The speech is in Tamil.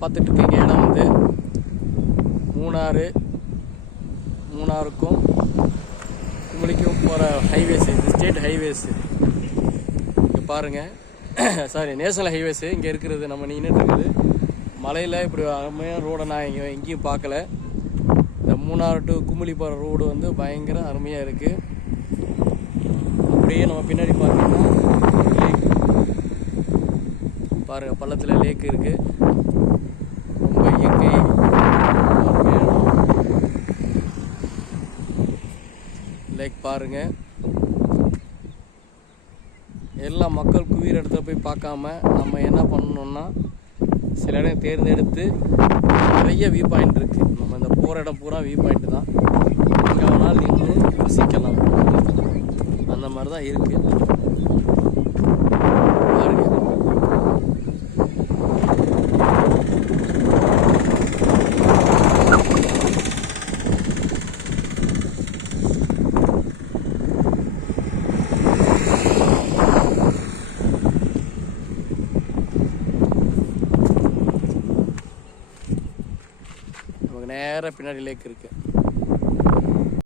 பார்த்துட்டு இருக்கீங்க இடம் வந்து மூணாருக்கும் குமுளிக்கும் போகிற ஹைவேஸ், இது ஸ்டேட் ஹைவேஸ். இங்கே பாருங்கள், சாரி நேஷனல் ஹைவேஸு இங்கே இருக்கிறது. நம்ம நின்றுட்டு இருக்குது மலையில். இப்படி அருமையான ரோடை நான் எங்கேயும் பார்க்கல. இந்த மூணாறு டு குமுளி போகிற ரோடு வந்து பயங்கர அருமையாக இருக்குது. அப்படியே நம்ம பின்னாடி பார்த்தீங்கன்னா லேக் பாருங்கள், பள்ளத்தில் லேக் இருக்குது. ரொம்ப இயற்கை லேக் பாருங்கள். எல்லா மக்கள் குவிகிற இடத்துல போய் பார்க்காம நம்ம என்ன பண்ணணும்னா சில இடம் தேர்ந்தெடுத்து, நிறைய வியூ பாயிண்ட் இருக்குது. நம்ம இந்த போகிற இடம் பூரா வியூ பாயிண்ட் தான். எங்கே வேணாலும் நின்று ருசிக்கலாம், அந்த மாதிரி தான் இருக்குது. பாருங்க, நமக்கு நேராக பின்னாடி லேக் இருக்குது.